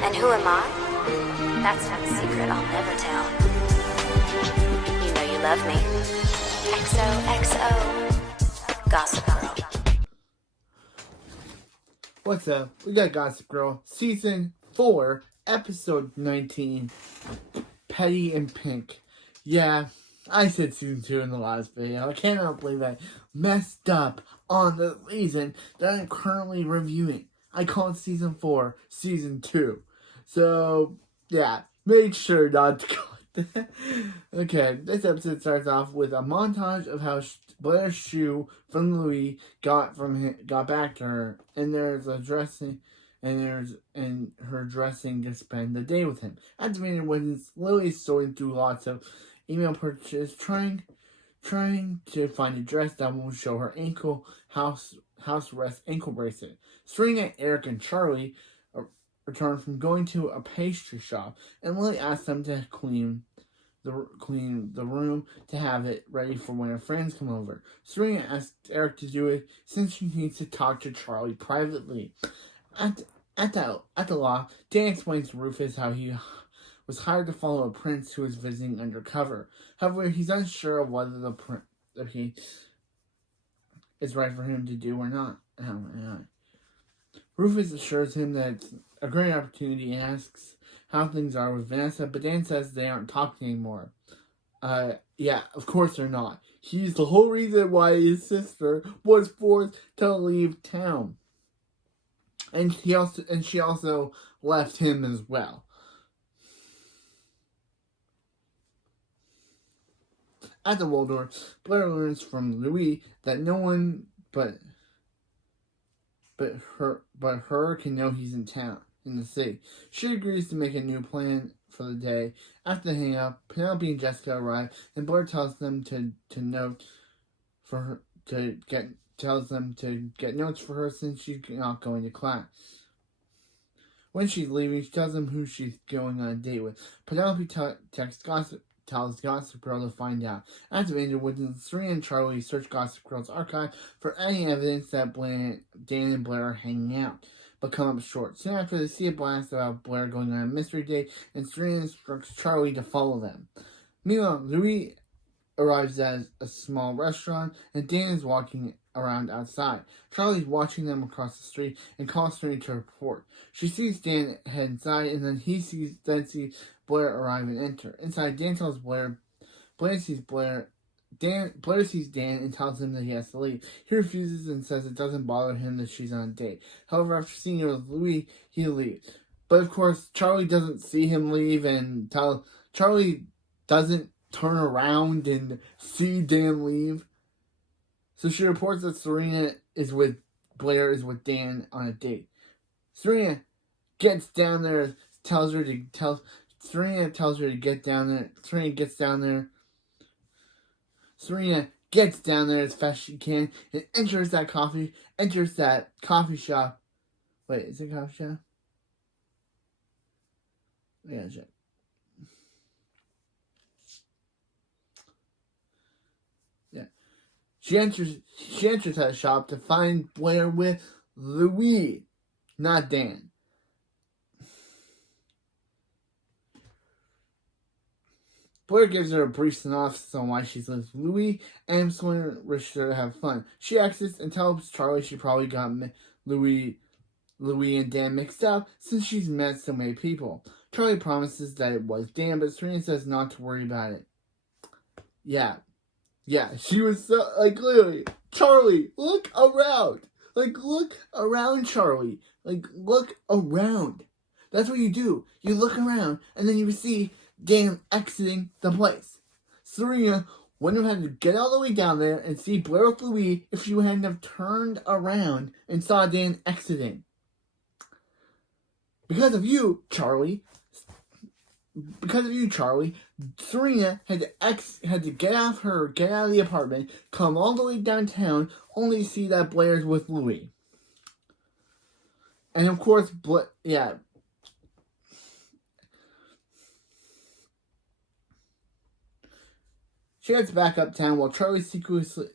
And who am I? That's not a secret I'll never tell. You know you love me. XOXO. Gossip Girl. What's up? We got Gossip Girl, Season 4, Episode 19, Petty and Pink. Yeah, I said Season 2 in the last video. I cannot believe I messed up on the reason that I'm currently reviewing. I called Season 4 Season 2. So, yeah, make sure not to call it that. Okay, this episode starts off with a montage of how Blair's shoe from Louis got back to her, and there's a dressing, and her dressing to spend the day with him. At the meeting, when Louis is sorting through lots of email purchases, trying to find a dress that won't show her house arrest ankle bracelet. Serena, Eric, and Charlie return from going to a pastry shop, and Lily asks them to clean the room to have it ready for when her friends come over. Serena asks Eric to do it since she needs to talk to Charlie privately. At the law, Dan explains to Rufus how he was hired to follow a prince who was visiting undercover. However, he's unsure of whether he is right for him to do or not. Rufus assures him that it's a great opportunity and asks how things are with Vanessa, but Dan says they aren't talking anymore. Yeah, of course they're not. He's the whole reason why his sister was forced to leave town. And she also left him as well. At the Waldorf, Blair learns from Louis that no one but her can know he's in town, in the city. She agrees to make a new plan for the day. After the hang-up, Penelope and Jessica arrive, and Blair tells them to get notes for her since she's not going to class. When she's leaving, she tells them who she's going on a date with. Penelope tells Gossip Girl to find out. After when Serena and Charlie search Gossip Girl's archive for any evidence that Dan and Blair are hanging out, but come up short. Soon after, they see a blast about Blair going on a mystery date, and Serena instructs Charlie to follow them. Meanwhile, Louis arrives at a small restaurant, and Dan is walking around outside. Charlie's watching them across the street and calls Serena to report. She sees Dan head inside, and then sees Blair arrive and enter. Inside, Dan tells Blair sees Dan and tells him that he has to leave. He refuses and says it doesn't bother him that she's on a date. However, after seeing her with Louis, he leaves. But of course, Charlie doesn't see him leave, and Charlie doesn't turn around and see Dan leave. So she reports that Blair is with Dan on a date. Serena gets down there, Serena tells her to get down there. Serena gets down there as fast as she can and enters that coffee shop. Wait, is it a coffee shop? Yeah, check. Yeah. She enters that shop to find Blair with Louis, not Dan. Blair gives her a brief synopsis on why she's with Louis, and Sawyer wishes her to have fun. She exits and tells Charlie she probably got Louis and Dan mixed up since she's met so many people. Charlie promises that it was Dan, but Serena says not to worry about it. Yeah, she was so, literally, Charlie, look around. Look around, Charlie. Look around. That's what you do. You look around, and then you see Dan exiting the place. Serena wouldn't have had to get all the way down there and see Blair with Louis if she hadn't have turned around and saw Dan exiting. Because of you, Charlie, Serena had to get out of the apartment, come all the way downtown, only to see that Blair's with Louis. And of course, she heads back uptown while Charlie secretly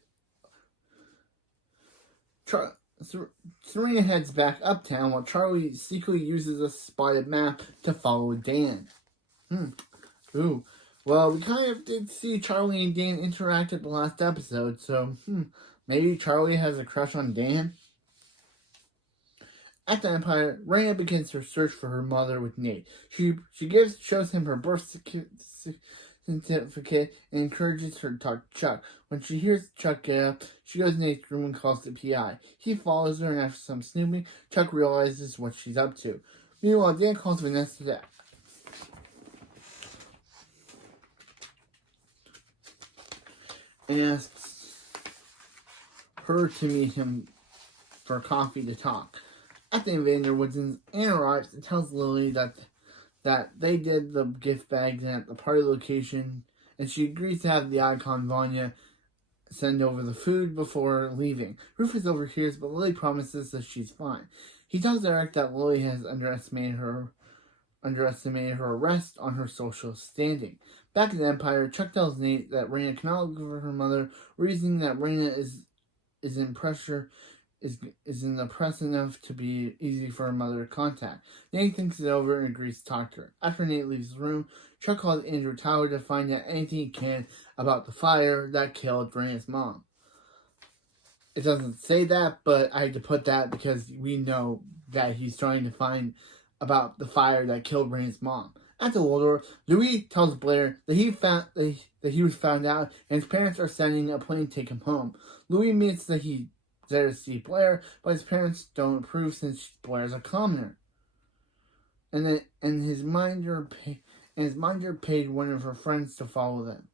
Serena heads back uptown while Charlie secretly uses a spotted map to follow Dan. Ooh. Well, we kind of did see Charlie and Dan interact at the last episode, so maybe Charlie has a crush on Dan? At the Empire, Raina begins her search for her mother with Nate. She shows him her birth certificate and encourages her to talk to Chuck. When she hears Chuck get up, she goes to Nate's room and calls the PI. He follows her, and after some snooping, Chuck realizes what she's up to. Meanwhile, Dan calls Vanessa and asks her to meet him for coffee to talk. At the Invader Woods, Anne arrives and tells Lily that they did the gift bags at the party location, and she agrees to have the icon Vanya send over the food before leaving. Rufus overhears, but Lily promises that she's fine. He tells Eric that Lily has underestimated her arrest on her social standing. Back in the Empire, Chuck tells Nate that Raina cannot look over her mother, reasoning that Raina is in pressure. Is in the press enough to be easy for her mother to contact. Nate thinks it over and agrees to talk to her. After Nate leaves the room, Chuck calls Andrew Tower to find out anything he can about the fire that killed Raina's mom. It doesn't say that, but I had to put that because we know that he's trying to find about the fire that killed Raina's mom. At the Waldorf, Louis tells Blair that he was found out and his parents are sending a plane to take him home. Louis admits that he there to see Blair, but his parents don't approve since Blair's a commoner. And his minder paid one of her friends to follow them.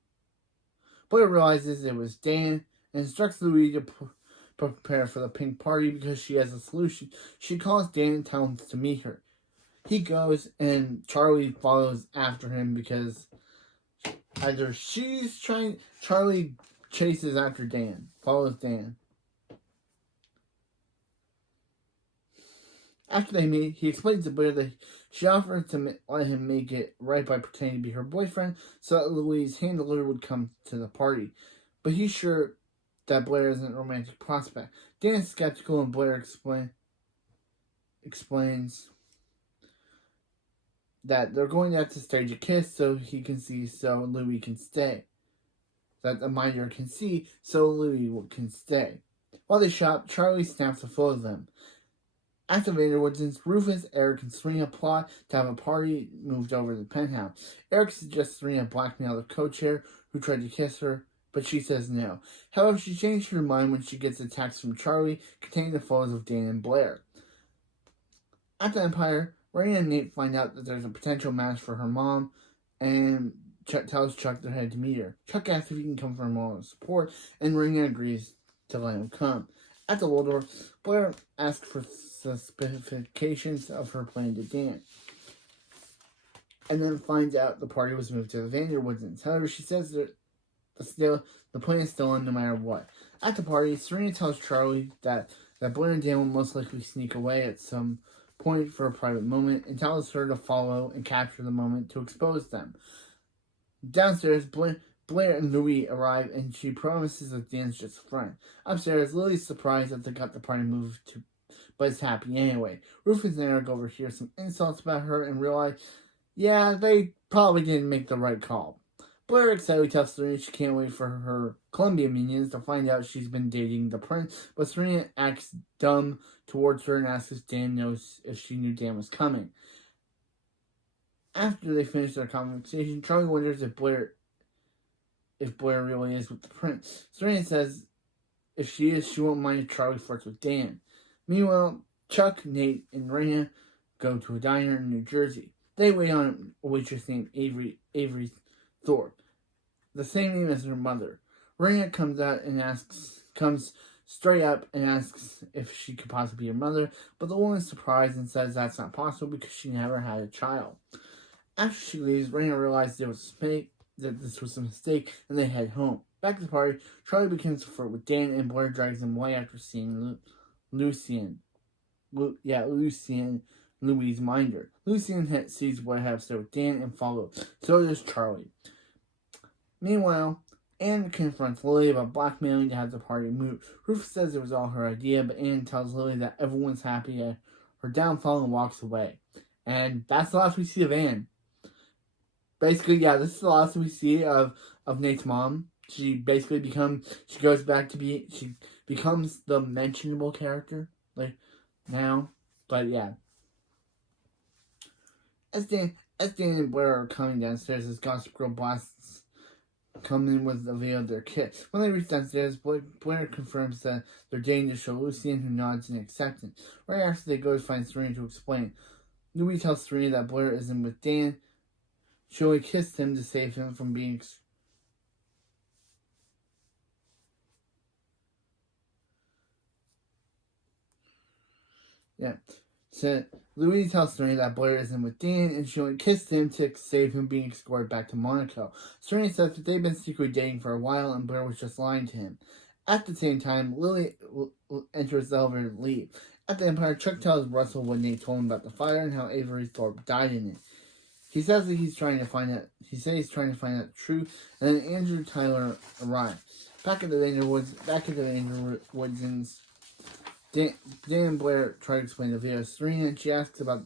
Blair realizes it was Dan and instructs Louis to prepare for the pink party because she has a solution. She calls Dan and tells him to meet her. He goes and Charlie follows after him because either Charlie chases after Dan, follows Dan. After they meet, he explains to Blair that she offers to let him make it right by pretending to be her boyfriend so that Louis' handler would come to the party. But he's sure that Blair isn't a romantic prospect. Dan is skeptical and Blair explains that they're going to have to stage a kiss so he can see so Louis can stay. That the minder can see so Louis can stay. While they shop, Charlie snaps a photo of them. After Vanderwood's, Rufus, Eric, and Serena plot to have a party moved over to the penthouse. Eric suggests Serena blackmail the co-chair who tried to kiss her, but she says no. However, she changed her mind when she gets a text from Charlie containing the photos of Dan and Blair. At the Empire, Raina and Nate find out that there's a potential match for her mom, and tells Chuck they're headed to meet her. Chuck asks if he can come for moral support, and Raina agrees to let him come. At the Waldorf, Blair asks for specifications of her plan to Dan, and then finds out the party was moved to the Vanderwoods. However, she says that the plan is still on no matter what. At the party, Serena tells Charlie that Blair and Dan will most likely sneak away at some point for a private moment, and tells her to follow and capture the moment to expose them. Downstairs, Blair and Louis arrive, and she promises that Dan's just a friend. Upstairs, Lily's surprised that they got the party moved to, but is happy anyway. Rufus and Eric overhear some insults about her and realize, yeah, they probably didn't make the right call. Blair excitedly tells Serena she can't wait for her Columbia minions to find out she's been dating the prince, but Serena acts dumb towards her and asks if Dan knows if she knew Dan was coming. After they finish their conversation, Charlie wonders if Blair really is with the prince. Serena says if she is, she won't mind if Charlie flirts with Dan. Meanwhile, Chuck, Nate, and Raina go to a diner in New Jersey. They wait on a waitress named Avery Thorpe, the same name as her mother. Raina comes straight up and asks if she could possibly be her mother, but the woman is surprised and says that's not possible because she never had a child. After she leaves, Raina realizes that this was a mistake, and they head home. Back at the party, Charlie begins to flirt with Dan, and Blair drags him away after seeing Lucien, Louis' minder. Lucien sees Blair have sex with Dan and follows. So does Charlie. Meanwhile, Anne confronts Lily about blackmailing to have the party move. Rufus says it was all her idea, but Anne tells Lily that everyone's happy at her downfall and walks away. And that's the last we see of Anne. Basically, yeah, this is the last we see of Nate's mom. She basically becomes the mentionable character, like, now. But yeah. As Dan and Blair are coming downstairs, as Gossip Girl blasts come in with a video of their kid. When they reach downstairs, Blair confirms that they're dating to show Lucian, who nods in acceptance. Right after they go to find Serena to explain, Louis tells Serena that Blair isn't with Dan. She only kissed him to save him from being... Yeah. So Louis tells Serena that Blair isn't with Dan, and she only kissed him to save him being escorted back to Monaco. Serena says that they've been secretly dating for a while, and Blair was just lying to him. At the same time, Lily enters the elevator to leave. At the Empire, Chuck tells Russell what Nate told him about the fire and how Avery Thorpe died in it. He says that he's trying to find out the truth, and then Andrew Tyler arrives. Back at the Ranger Woods, Dan and Blair try to explain the video to Serena, and she asks about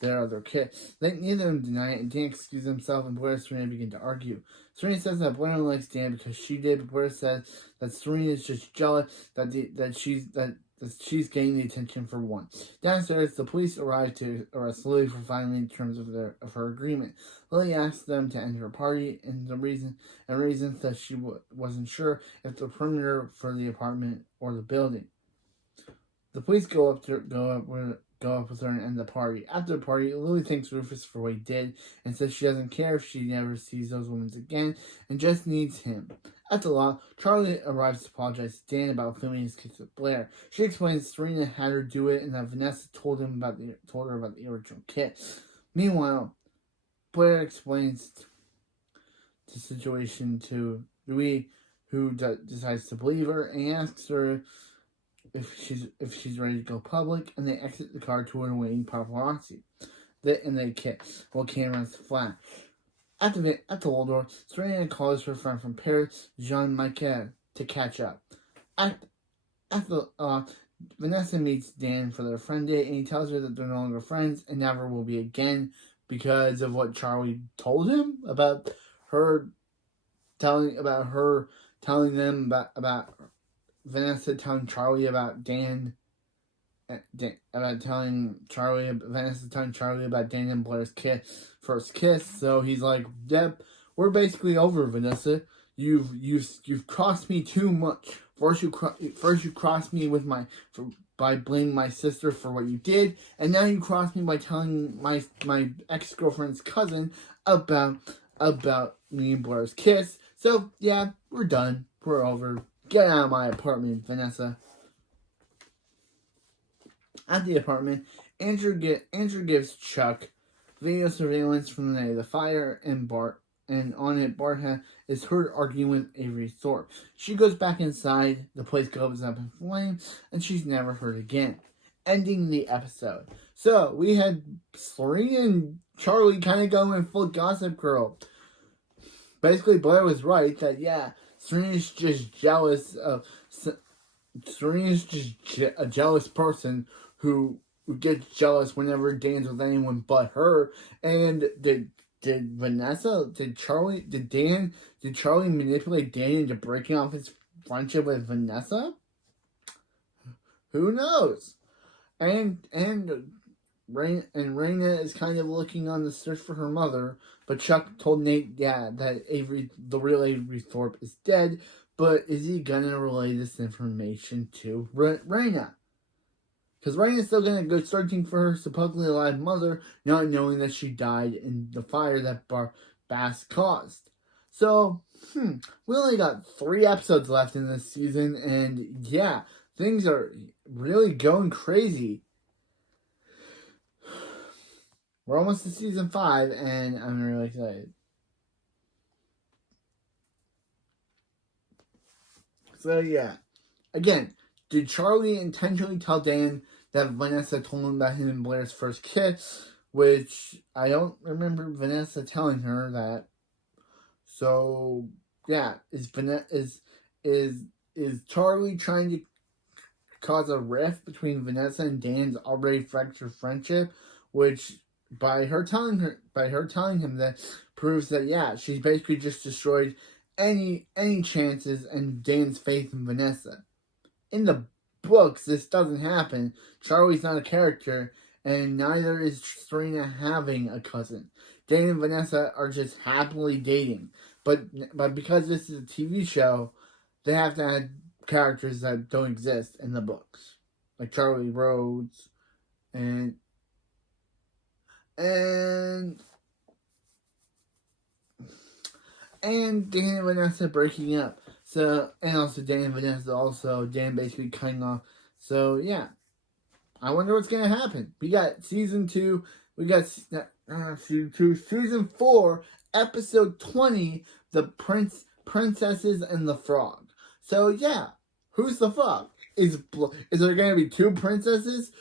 their other kid. Neither of them deny it, and Dan excuses himself, and Blair and Serena begin to argue. Serena says that Blair likes Dan because she did, but Blair says that Serena is just jealous that she's getting the attention for once. Downstairs, the police arrive to arrest Lily for violating the terms of her agreement. Lily asks them to end her party, and reasons that she wasn't sure if the perimeter for the apartment or the building. The police go up with her and end the party. After the party, Lily thanks Rufus for what he did and says she doesn't care if she never sees those women again and just needs him. At the law, Charlie arrives to apologize to Dan about filming his kiss with Blair. She explains Serena had her do it and that Vanessa told her about the original kiss. Meanwhile, Blair explains the situation to Louis, who decides to believe her, and asks her if she's ready to go public, and they exit the car toward waiting paparazzi. They kiss while cameras flash. At the Waldorf, Serena calls her friend from Paris, Jean-Michel, to catch up. Vanessa meets Dan for their friend date, and he tells her that they're no longer friends and never will be again because of what Charlie told him about telling them about Vanessa telling Charlie about Vanessa telling Charlie about Dan and Blair's first kiss. So he's like, "Yep, we're basically over, Vanessa. You've crossed me too much. First you crossed me by blaming my sister for what you did, and now you crossed me by telling my ex-girlfriend's cousin about me and Blair's kiss. So yeah, we're done. We're over. Get out of my apartment, Vanessa." At the apartment, Andrew gives Chuck video surveillance from the night of the fire, and on it, Bart is heard arguing with Avery Thorpe. She goes back inside, the place goes up in flames, and she's never heard again. Ending the episode. So, we had Serena and Charlie kind of going full Gossip Girl. Basically, Blair was right that, yeah, Serena's just a jealous person who gets jealous whenever Dan's with anyone but her. And did Charlie manipulate Dan into breaking off his friendship with Vanessa? Who knows? And Raina is kind of looking on the search for her mother, but Chuck told Nate, that the real Avery Thorpe is dead, but is he gonna relay this information to Raina? Because Raina's still gonna go searching for her supposedly alive mother, not knowing that she died in the fire that Bass caused. So, we only got 3 episodes left in this season, and yeah, things are really going crazy. We're almost to season 5, and I'm really excited. So yeah, again, did Charlie intentionally tell Dan that Vanessa told him about him and Blair's first kiss? Which I don't remember Vanessa telling her that. So is Charlie trying to cause a rift between Vanessa and Dan's already fractured friendship, which by her telling him that proves that she's basically just destroyed any chances and Dan's faith in Vanessa. In the books, this doesn't happen. Charlie's not a character, and neither is Serena having a cousin. Dan and Vanessa are just happily dating. But because this is a TV show, they have to add characters that don't exist in the books. Like Charlie Rhodes and Dan and Vanessa breaking up. So, and also Dan and Vanessa also, Dan basically cutting off. So, yeah. I wonder what's going to happen. We got season 2. We got season 2. Season 4, episode 20, The Princesses and the Frog. So, yeah. Who's the frog? Is there going to be 2 princesses?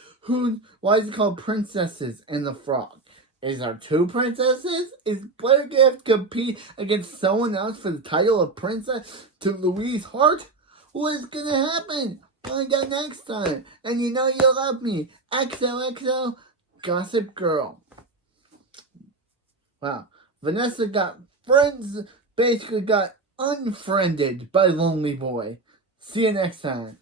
Why is it called Princesses and the Frog? Is there 2 princesses? Is Blair going to have to compete against someone else for the title of princess to Louise Hart? What is going to happen? Find out next time. And you know you love me. XOXO Gossip Girl. Wow. Vanessa basically got unfriended by Lonely Boy. See you next time.